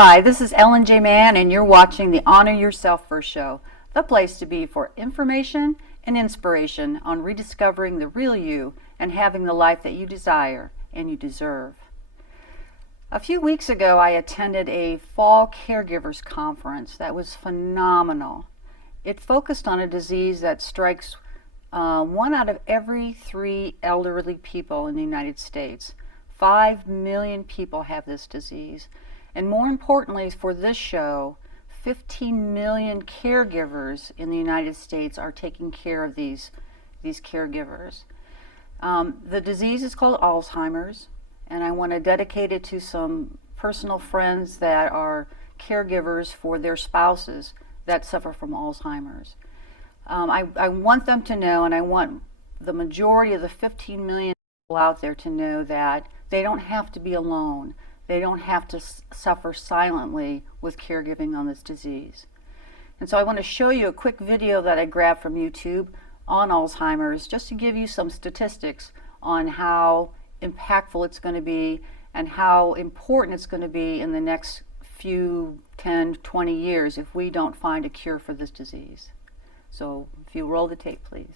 Hi, this is Ellen J. Mann, and you're watching the Honor Yourself First show, the place to be for information and inspiration on rediscovering the real you and having the life that you desire and you deserve. A few weeks ago, I attended a fall caregivers conference that was phenomenal. It focused on a disease that strikes 1 out of every 3 elderly people in the United States. 5 million people have this disease. And more importantly for this show, 15 million caregivers in the United States are taking care of these caregivers. The disease is called Alzheimer's, and I want to dedicate it to some personal friends that are caregivers for their spouses that suffer from Alzheimer's. I want them to know, and I want the majority of the 15 million people out there to know that they don't have to be alone. They don't have to suffer silently with caregiving on this disease. And so I want to show you a quick video that I grabbed from YouTube on Alzheimer's, just to give you some statistics on how impactful it's going to be and how important it's going to be in the next few 10, 20 years if we don't find a cure for this disease. So if you roll the tape, please.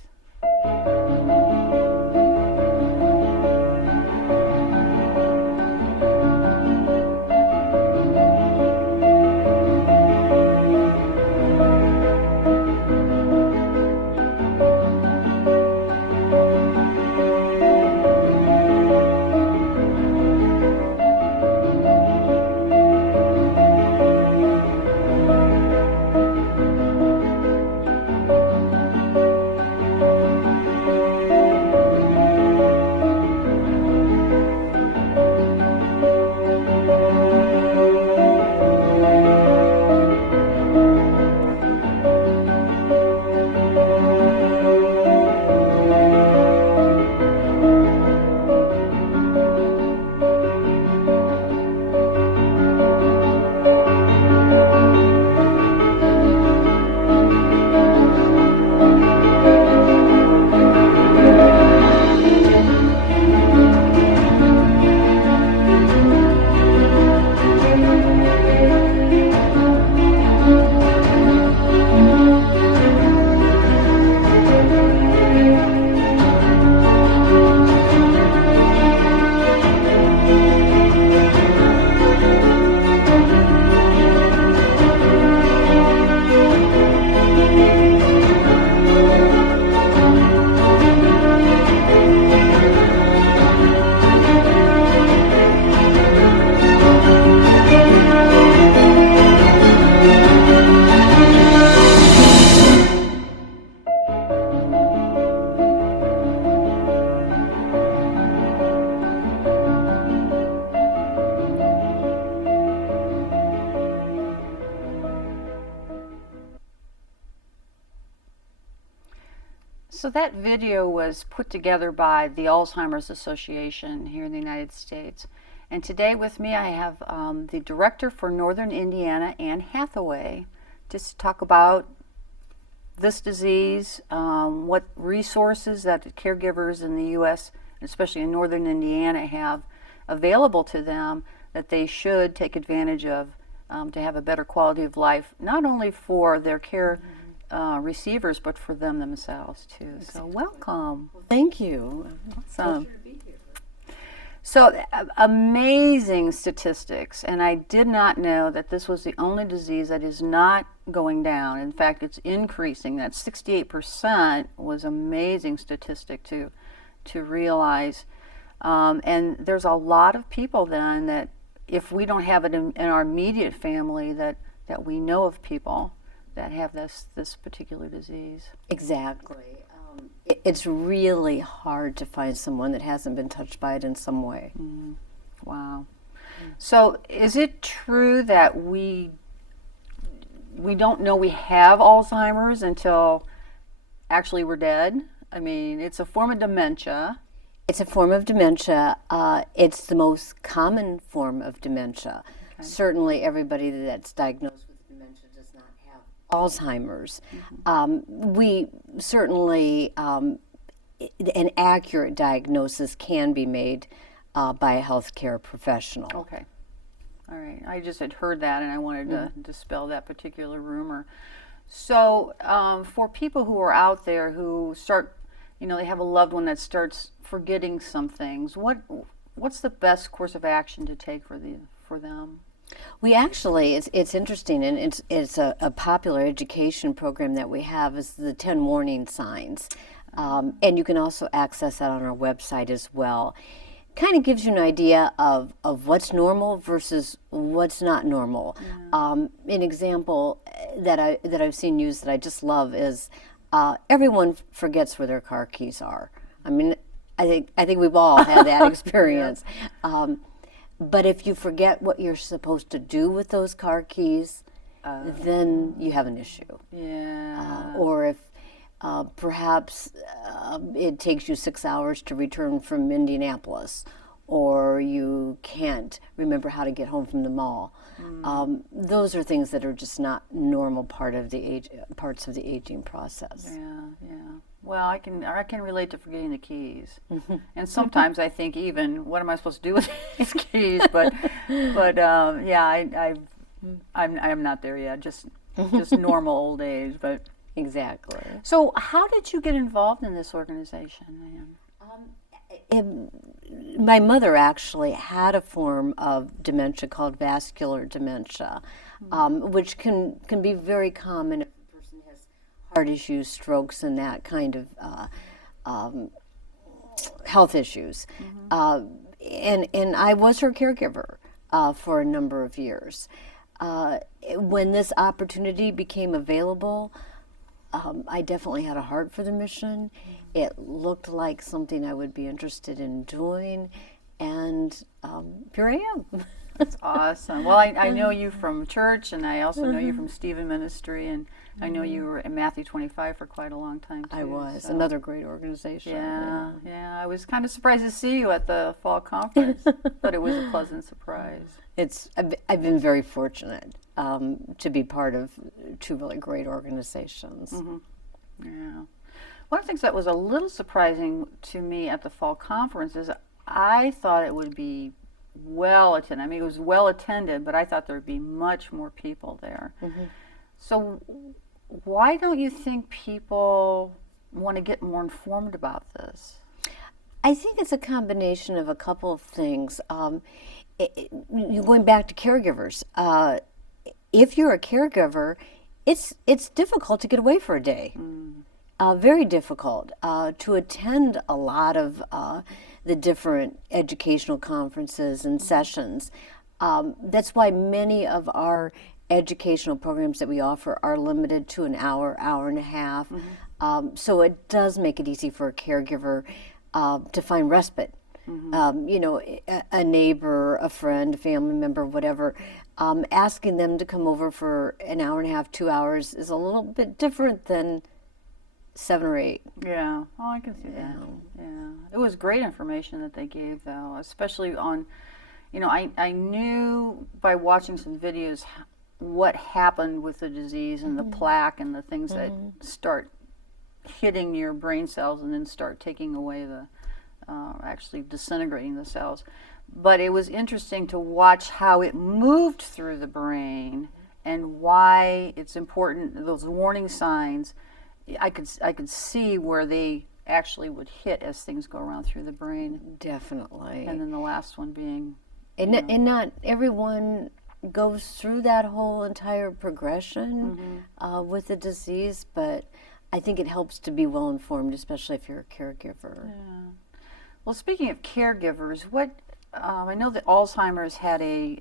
So that video was put together by the Alzheimer's Association here in the United States. And today with me I have the director for Northern Indiana, Ann Hathaway, just to talk about this disease, what resources that the caregivers in the U.S., especially in Northern Indiana, have available to them that they should take advantage of to have a better quality of life, not only for their care receivers, but for them themselves too. Exactly. So welcome. Well, thank you. Awesome. To be here. So amazing statistics, and I did not know that this was the only disease that is not going down. In fact, it's increasing. That 68% was amazing statistic to realize. And there's a lot of people then that if we don't have it in our immediate family, that we know of people that have this particular disease. Exactly. It's really hard to find someone that hasn't been touched by it in some way. Wow. So is it true that we don't know we have Alzheimer's until actually we're dead? I mean, it's a form of dementia. It's a form of dementia. It's the most common form of dementia. Okay. Certainly everybody that's diagnosed with dementia does not have Alzheimer's. We certainly, an accurate diagnosis can be made by a healthcare professional. Okay. All right. I just had heard that, and I wanted to dispel that particular rumor. So, for people who are out there who start, they have a loved one that starts forgetting some things, what's the best course of action to take for them? We actually, it's interesting, and it's a popular education program that we have, is the 10 warning signs. And you can also access that on our website as well. Kind of gives you an idea of what's normal versus what's not normal. An example that I've seen used that I just love is everyone forgets where their car keys are. I mean, I think we've all had that experience. But if you forget what you're supposed to do with those car keys, then you have an issue. Yeah. Or if perhaps it takes you 6 hours to return from Indianapolis, or you can't remember how to get home from the mall. Those are things that are just not normal parts of the aging process. Yeah. Well, I can relate to forgetting the keys, and sometimes I think, even, what am I supposed to do with these keys? But yeah, I'm not there yet. Just normal old age, but. Exactly. So, how did you get involved in this organization, Ann? My mother actually had a form of dementia called vascular dementia, which can be very common if a person has heart issues, strokes, and that kind of health issues. And I was her caregiver for a number of years. When this opportunity became available, I definitely had a heart for the mission. It looked like something I would be interested in doing, and here I am. That's awesome. Well, I know you from church, and I also know you from Stephen Ministry, and I know you were in Matthew 25 for quite a long time, too. I was. So. Another great organization. Yeah. I was kind of surprised to see you at the fall conference, but it was a pleasant surprise. I've been very fortunate to be part of two really great organizations. Yeah. One of the things that was a little surprising to me at the fall conference is I thought it would be well attended. I mean, it was well attended, but I thought there would be much more people there. So why don't you think people want to get more informed about this? I think it's a combination of a couple of things. Going back to caregivers, if you're a caregiver, it's difficult to get away for a day. Very difficult to attend a lot of the different educational conferences and sessions. That's why many of our educational programs that we offer are limited to an hour, hour and a half. So it does make it easy for a caregiver to find respite. A neighbor, a friend, a family member, whatever, asking them to come over for an hour and a half, 2 hours is a little bit different than 7 or 8. Yeah, I can see that. Yeah, it was great information that they gave, though, especially on, I knew by watching some videos what happened with the disease and the plaque and the things that start hitting your brain cells and then start taking away actually disintegrating the cells. But it was interesting to watch how it moved through the brain and why it's important, those warning signs. I could see where they actually would hit as things go around through the brain. Definitely. And then the last one being... And not everyone goes through that whole entire progression with the disease, but I think it helps to be well informed, especially if you're a caregiver. Yeah. Well, speaking of caregivers, I know that Alzheimer's had a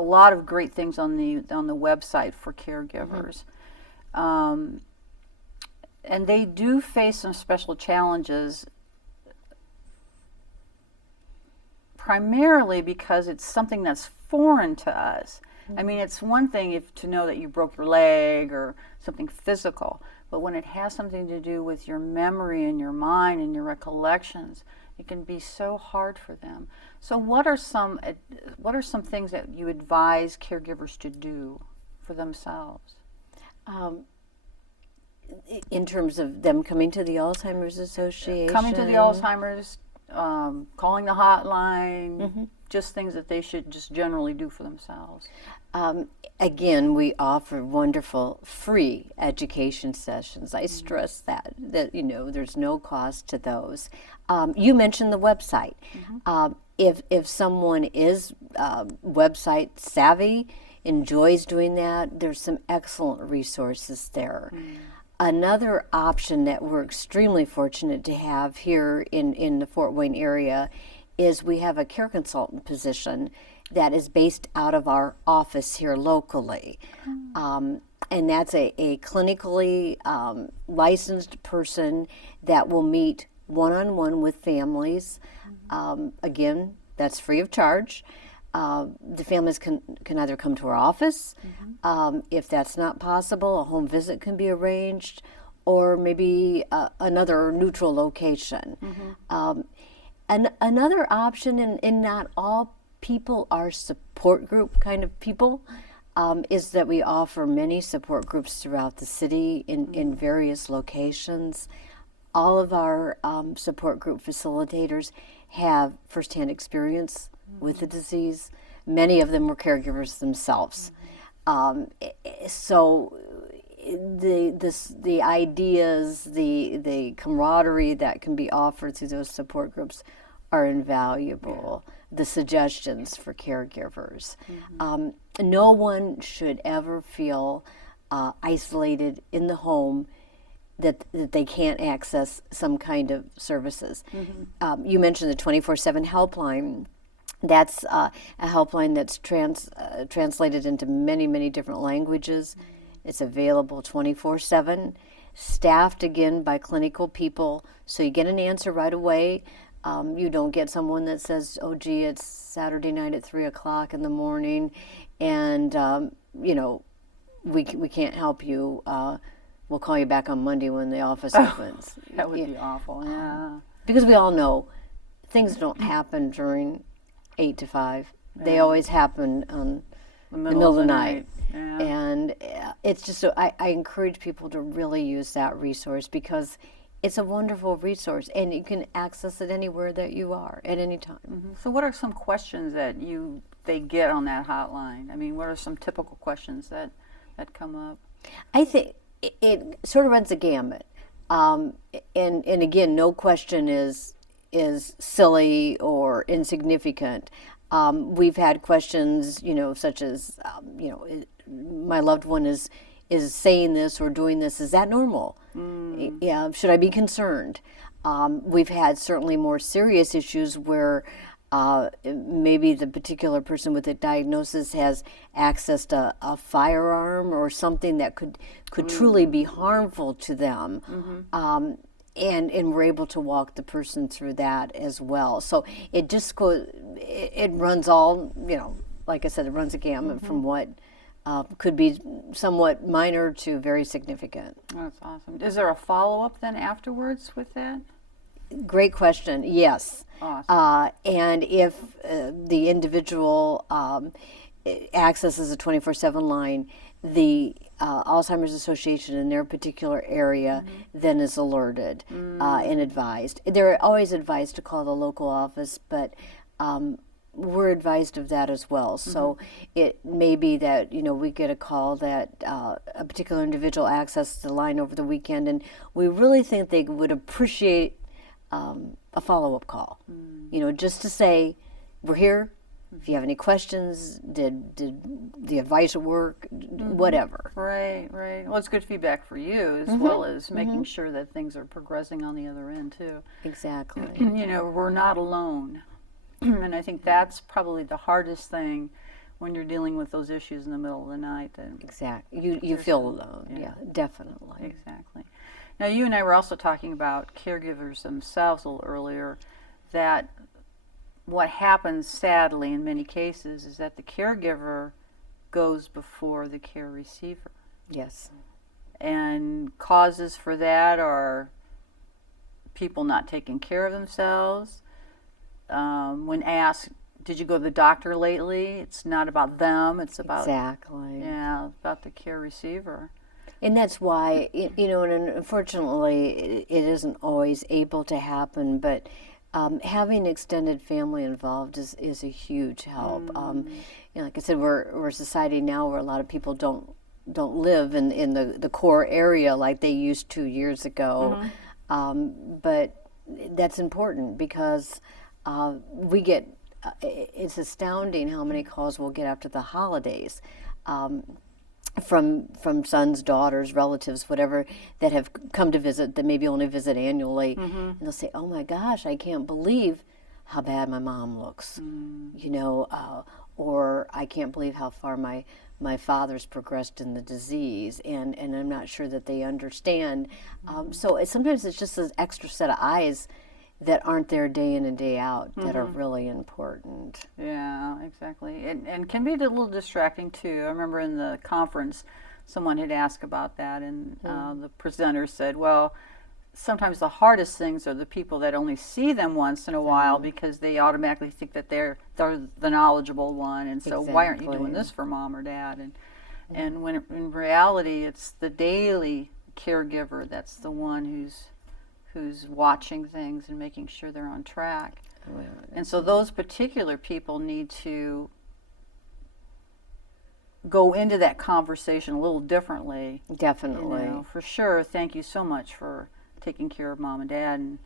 lot of great things on the website for caregivers, and they do face some special challenges, primarily because it's something that's foreign to us. I mean, it's one thing to know that you broke your leg or something physical, but when it has something to do with your memory and your mind and your recollections, it can be so hard for them. So what are some things that you advise caregivers to do for themselves? In terms of them coming to the Alzheimer's Association? Coming to the Alzheimer's, calling the hotline, just things that they should just generally do for themselves? Again, we offer wonderful free education sessions. I stress that there's no cost to those. You mentioned the website. If someone is website savvy, enjoys doing that, there's some excellent resources there. Another option that we're extremely fortunate to have here in the Fort Wayne area is we have a care consultant position that is based out of our office here locally. And that's a clinically licensed person that will meet one-on-one with families. Again, that's free of charge. The families can either come to our office. If that's not possible, a home visit can be arranged, or maybe another neutral location. And another option, and not all people are support group kind of people, is that we offer many support groups throughout the city in various locations. All of our support group facilitators have firsthand experience with the disease. Many of them were caregivers themselves. So the ideas, the camaraderie that can be offered through those support groups are invaluable. The suggestions for caregivers. No one should ever feel isolated in the home, that they can't access some kind of services. You mentioned the 24/7 helpline. That's a helpline that's translated into many different languages. It's available 24/7, staffed again by clinical people, so you get an answer right away. You don't get someone that says, "Oh, gee, it's Saturday night at 3:00 in the morning, and we can't help you. We'll call you back on Monday when the office opens." That would be awful. Yeah. Because we all know things don't happen during 8 to 5. They always happen on the middle of the night. Yeah. And it's just so I encourage people to really use that resource, because it's a wonderful resource, and you can access it anywhere that you are at any time. So what are some questions that they get on that hotline? I mean, what are some typical questions that come up? I think it sort of runs a gamut. And again, no question is silly or insignificant. We've had questions, such as, my loved one is saying this or doing this. Is that normal? Yeah, should I be concerned? We've had certainly more serious issues where maybe the particular person with the diagnosis has accessed a firearm or something that could truly be harmful to them. And we're able to walk the person through that as well. So it just goes, it runs all, like I said, it runs a gamut from what could be somewhat minor to very significant. That's awesome. Is there a follow-up then afterwards with that? Great question. Yes. Awesome. And if the individual accesses a 24/7 line, the Alzheimer's Association in their particular area then is alerted and advised. They're always advised to call the local office, but we're advised of that as well. So it may be that we get a call that a particular individual accessed the line over the weekend, and we really think they would appreciate a follow-up call. Just to say, we're here. If you have any questions, did the advisor work, whatever. Right. Well, it's good feedback for you as well as making sure that things are progressing on the other end too. Exactly. We're not alone. And I think that's probably the hardest thing when you're dealing with those issues in the middle of the night. Exactly. You feel alone. Yeah, definitely. Exactly. Now, you and I were also talking about caregivers themselves a little earlier, that what happens sadly in many cases is that the caregiver goes before the care receiver. Yes. And causes for that are people not taking care of themselves. When asked, did you go to the doctor lately? It's not about them. It's about about the care receiver. And that's why, and unfortunately, it isn't always able to happen, but having extended family involved is a huge help. Like I said, we're a society now where a lot of people don't live in the core area like they used to years ago. But that's important because we get, it's astounding how many calls we'll get after the holidays. From sons, daughters, relatives, whatever, that have come to visit, that maybe only visit annually, and they'll say, "Oh my gosh, I can't believe how bad my mom looks," or "I can't believe how far my father's progressed in the disease," and I'm not sure that they understand. So sometimes it's just an extra set of eyes that aren't there day in and day out that are really important. Yeah, exactly. And can be a little distracting too. I remember in the conference, someone had asked about that, and the presenter said, well, sometimes the hardest things are the people that only see them once in a while because they automatically think that they're the knowledgeable one, and so why aren't you doing this for mom or dad? And when in reality, it's the daily caregiver that's the one who's watching things and making sure they're on track. And so those particular people need to go into that conversation a little differently. Definitely. For sure. Thank you so much for taking care of mom and dad. And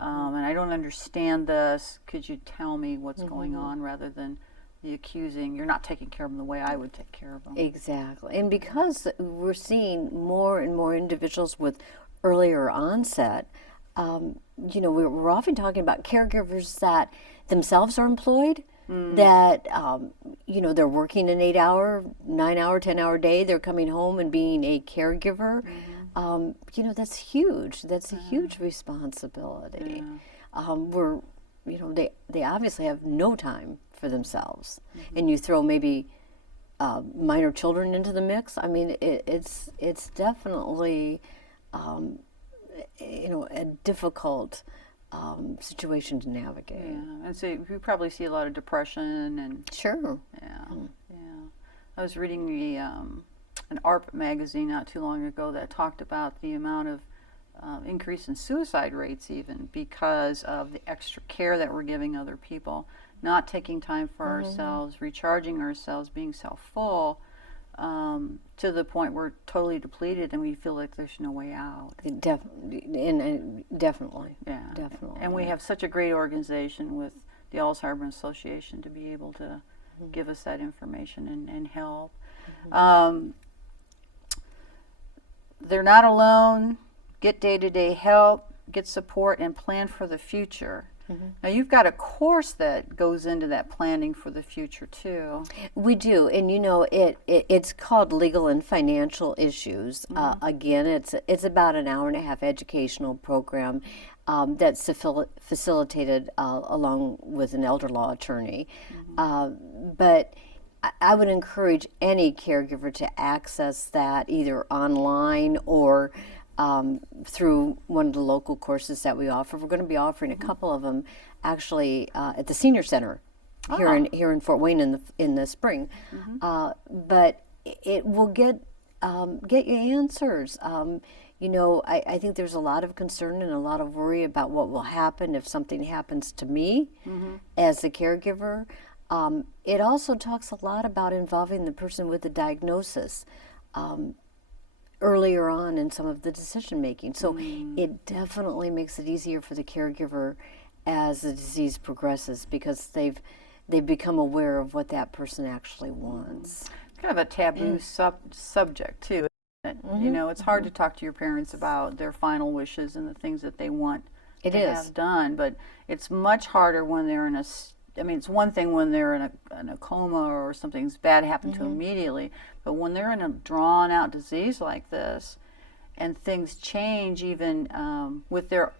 I don't understand this. Could you tell me what's going on, rather than the accusing, you're not taking care of them the way I would take care of them. Exactly. And because we're seeing more and more individuals with earlier onset, we're often talking about caregivers that themselves are employed, that, they're working an 8-hour, 9-hour, 10-hour day. They're coming home and being a caregiver. That's huge. That's a huge responsibility. They obviously have no time for themselves. And you throw maybe minor children into the mix. I mean, it's definitely a difficult situation to navigate. Yeah, and so you probably see a lot of depression and. Sure. Yeah, yeah. I was reading an ARP magazine not too long ago that talked about the amount of increase in suicide rates, even because of the extra care that we're giving other people, not taking time for ourselves, recharging ourselves, being so-full. To the point we're totally depleted and we feel like there's no way out. Definitely. Yeah. Definitely. And we have such a great organization with the Alzheimer Association to be able to give us that information and help. They're not alone. Get day-to-day help, get support, and plan for the future. Now, you've got a course that goes into that planning for the future, too. We do, and it's called Legal and Financial Issues. Again, it's about an hour-and-a-half educational program that's facilitated along with an elder law attorney. But I would encourage any caregiver to access that either online or through one of the local courses that we offer. We're going to be offering a couple of them actually at the Senior Center here in Fort Wayne in the spring. But it will get you answers. I think there's a lot of concern and a lot of worry about what will happen if something happens to me as a caregiver. It also talks a lot about involving the person with the diagnosis earlier on in some of the decision making. So it definitely makes it easier for the caregiver as the disease progresses because they've become aware of what that person actually wants. It's kind of a taboo subject too, isn't it? It's hard to talk to your parents about their final wishes and the things that they want to have done, but it's much harder when they're in it's one thing when they're in a coma or something's bad happened to them immediately, but when they're in a drawn-out disease like this, and things change even with their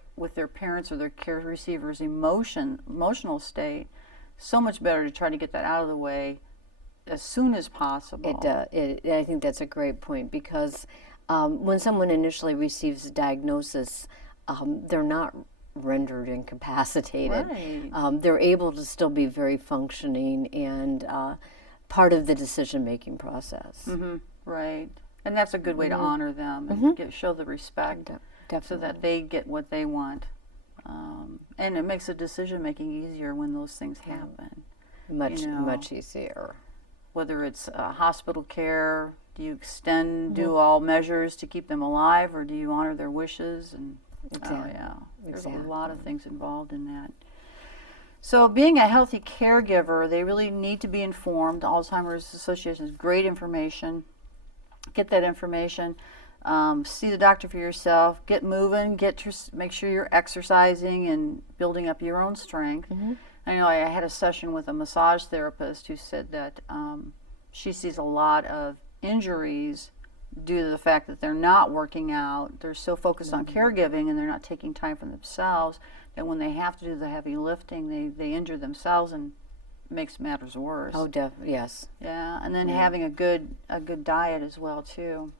parents or their care receivers' emotional state, so much better to try to get that out of the way as soon as possible. I think that's a great point because when someone initially receives a diagnosis, they're not rendered incapacitated. Right. They're able to still be very functioning and part of the decision-making process. Right. And that's a good way to honor them and show the respect so that they get what they want And it makes the decision making easier when those things happen. Much, you know. much easier. Whether it's hospital care, do you do all measures to keep them alive, or do you honor their wishes? And oh yeah, there's a lot of things involved in that. So being a healthy caregiver, they really need to be informed. Alzheimer's Association has great information. Get that information. See the doctor for yourself. Get moving. Make sure you're exercising and building up your own strength. I know I had a session with a massage therapist who said that she sees a lot of injuries due to the fact that they're not working out. They're so focused on caregiving and they're not taking time for themselves that when they have to do the heavy lifting, they injure themselves and makes matters worse. Oh, yes. Yeah, and then having a good diet as well too.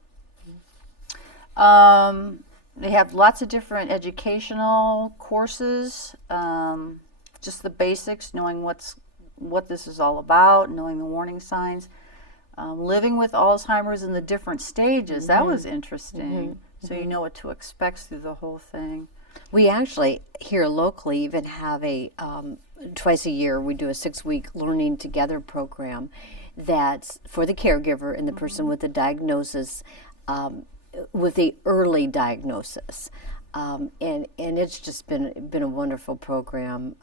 They have lots of different educational courses. Just the basics, knowing what this is all about, knowing the warning signs, living with Alzheimer's in the different stages. That was interesting. So you know what to expect through the whole thing. We actually here locally even have a twice a year we do a 6-week learning together program that's for the caregiver and the person with the diagnosis, with the early diagnosis. And it's just been a wonderful program.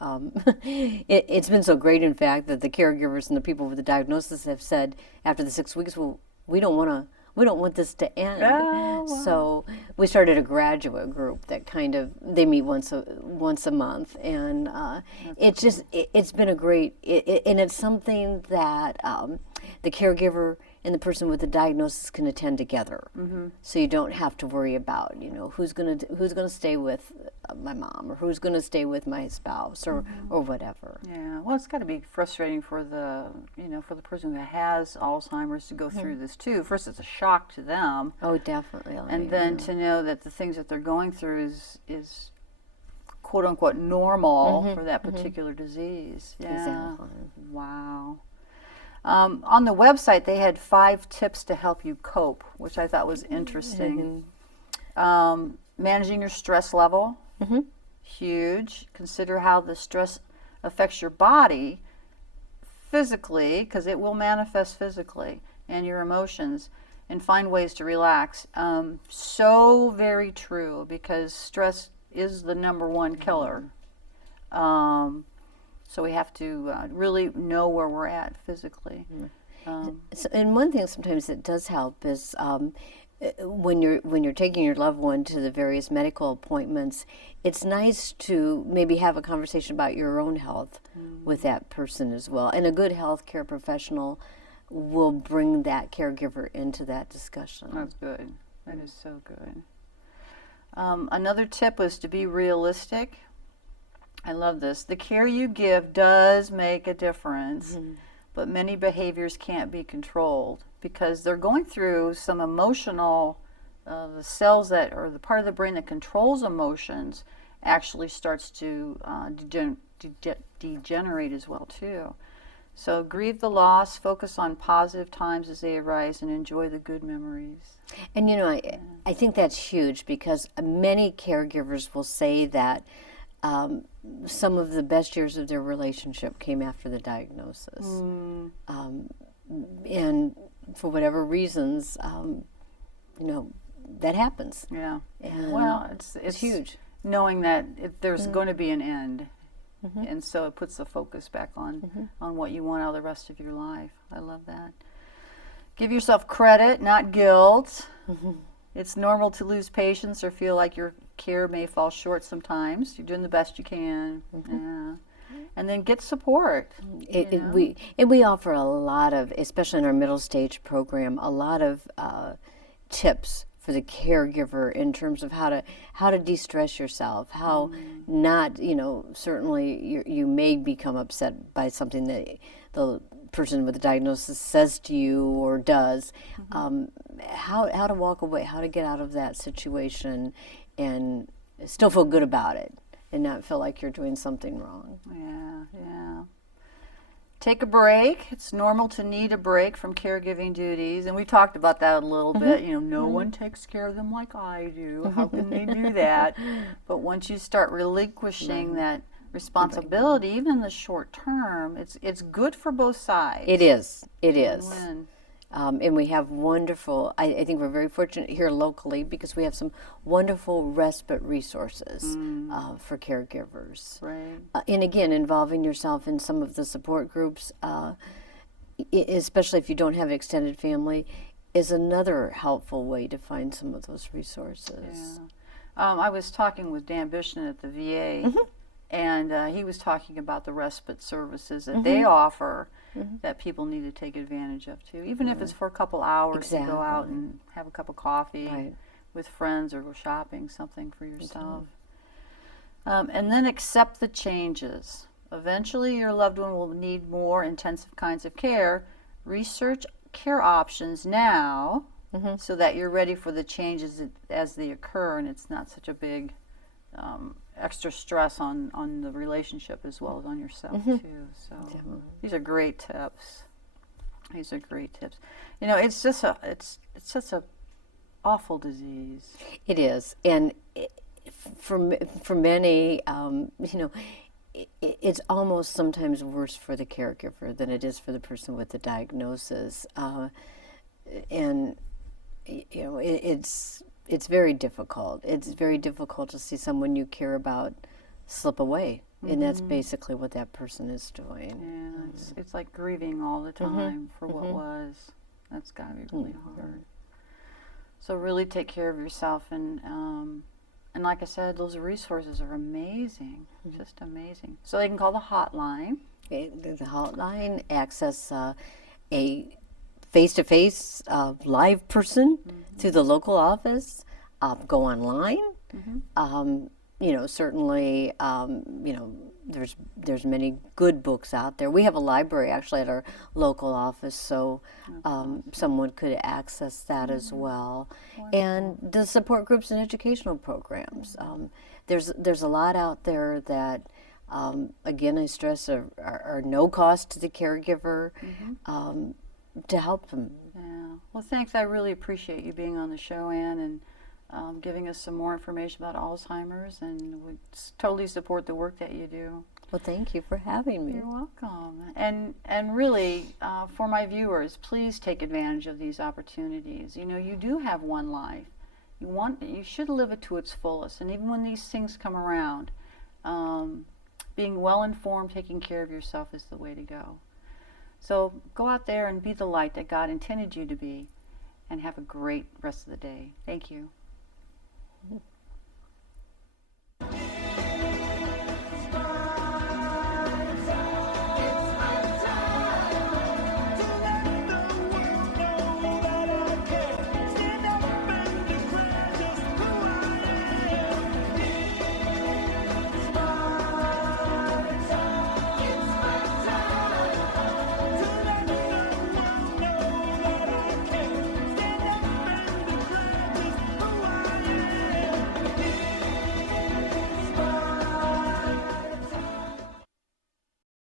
It's been so great, in fact, that the caregivers and the people with the diagnosis have said after the 6 weeks, well, we don't want this to end. Oh, wow. So we started a graduate group that they meet once a month, and it's been a great, and it's something that the caregiver and the person with the diagnosis can attend together. So you don't have to worry about who's gonna stay with my mom, or who's gonna stay with my spouse, or whatever. Yeah, well, it's got to be frustrating for the person who has Alzheimer's to go through this too. First, it's a shock to them. Oh, definitely. And then to know that the things that they're going through is quote unquote normal for that particular disease. Yeah. Exactly. Wow. On the website, they had 5 tips to help you cope, which I thought was interesting. Managing your stress level, huge. Consider how the stress affects your body physically, because it will manifest physically, and your emotions, and find ways to relax. So very true, because stress is the #1 killer. So we have to really know where we're at physically. And one thing sometimes that does help is when you're taking your loved one to the various medical appointments, it's nice to maybe have a conversation about your own health with that person as well. And a good healthcare professional will bring that caregiver into that discussion. That's good. That is so good. Another tip was to be realistic. I love this. The care you give does make a difference, but many behaviors can't be controlled because they're going through some emotional, the cells or the part of the brain that controls emotions actually starts to degenerate as well too. So grieve the loss, focus on positive times as they arise, and enjoy the good memories. And I think that's huge, because many caregivers will say that some of the best years of their relationship came after the diagnosis. And for whatever reasons, that happens. Yeah. And well, it's huge. Knowing that there's going to be an end. And so it puts the focus back on what you want out of the rest of your life. I love that. Give yourself credit, not guilt. It's normal to lose patience or feel like your care may fall short sometimes. You're doing the best you can. Yeah. And then get support. We offer a lot of, especially in our middle stage program, a lot of tips for the caregiver in terms of how to de-stress yourself, how not, certainly you may become upset by something that the person with the diagnosis says to you or does, how to walk away, how to get out of that situation and still feel good about it and not feel like you're doing something wrong. Yeah. take a break. It's normal to need a break from caregiving duties, and we talked about that a little bit. No one takes care of them like I do. How can they do that? But once you start relinquishing that responsibility, even in the short term, it's good for both sides. It is. It is. Win-win. And we have wonderful, I think we're very fortunate here locally because we have some wonderful respite resources for caregivers. Right. And again, involving yourself in some of the support groups, especially if you don't have extended family, is another helpful way to find some of those resources. Yeah. I was talking with Dan Bishnan at the VA, and he was talking about the respite services that they offer that people need to take advantage of too, even if it's for a couple hours to go out and have a cup of coffee with friends or go shopping, something for yourself. And then accept the changes. Eventually your loved one will need more intensive kinds of care. Research care options now so that you're ready for the changes as they occur, and it's not such a big extra stress on the relationship as well as on yourself too. So these are great tips. These are great tips. It's just it's such a awful disease. It is, and for many, it's almost sometimes worse for the caregiver than it is for the person with the diagnosis, and it's very difficult. It's very difficult to see someone you care about slip away, and that's basically what that person is doing. Yeah, it's like grieving all the time for what was. That's got to be really hard. So really take care of yourself, and like I said, those resources are amazing, just amazing. So they can call the hotline. The hotline, access a face-to-face live person through the local office, go online. Certainly, there's many good books out there. We have a library actually at our local office, so someone could access that as well. Wonderful. And the support groups and educational programs. There's a lot out there that, again, I stress are no cost to the caregiver. To help them. Yeah. Well, thanks. I really appreciate you being on the show, Ann, and giving us some more information about Alzheimer's, and we totally support the work that you do. Well, thank you for having me. You're welcome. And really, for my viewers, please take advantage of these opportunities. You do have one life. You should live it to its fullest. And even when these things come around, being well informed, taking care of yourself is the way to go. So go out there and be the light that God intended you to be, and have a great rest of the day. Thank you.